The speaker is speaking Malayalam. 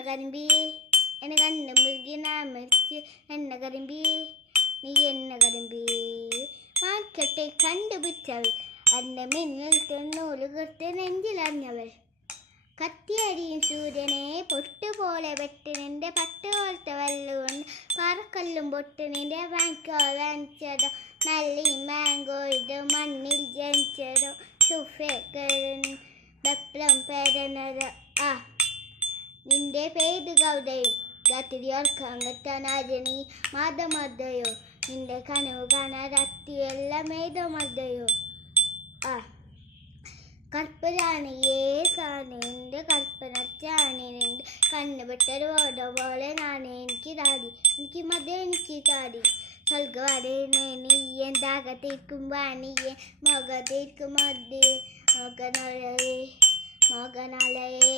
കരിമ്പി എന്നെ കണ്ണു മുറുകി നാമിച്ച് എണ്ണ കരിമ്പി നീ എണ്ണ കരിമ്പി മാറ്റത്തെ കണ്ടുപിടിച്ചവൾ അന്റെ മിന്നൽ തൊണ്ണൂറ് കൃത്യ നെഞ്ചിലറിഞ്ഞവൾ കത്തിയടിയും സൂര്യനെ പൊട്ടുപോലെ വെട്ടിനിന്റെ പട്ടുപോലത്തെ വല്ലുകൊണ്ട് പറക്കല്ലും പൊട്ടിനിന്റെ വാങ്ങിക്കോ വാങ്ങിച്ചതോ നല്ല മാങ്കോ ഇത് മണ്ണിൽ ജനിച്ചതോ സുഫേക്കരൻ ബപ്ലം പേരനത് ആ നിന്റെ പേര് കൗതയും രാത്രി ഓർക്കാൻ കെട്ടാനാര്യനീ മാതമർദ്ദയോ നിന്റെ കനവ് കാണാൻ രാത്രിയെല്ലാം മേധമർദ്ദയോ ആ കൽപ്പനാണിയേ സാനിൻ്റെ കൽപ്പനച്ചാണിൻ്റെ കണ്ണുപെട്ടൊരു ഓട പോലെ നാണേ എനിക്ക് താടി എനിക്ക് മത എനിക്ക് താടി സ്വർഗവാടേനെ നീ എന്താകത്തേക്കും വാണിയെ മുഖത്തേക്കും മതി മകനാളയേ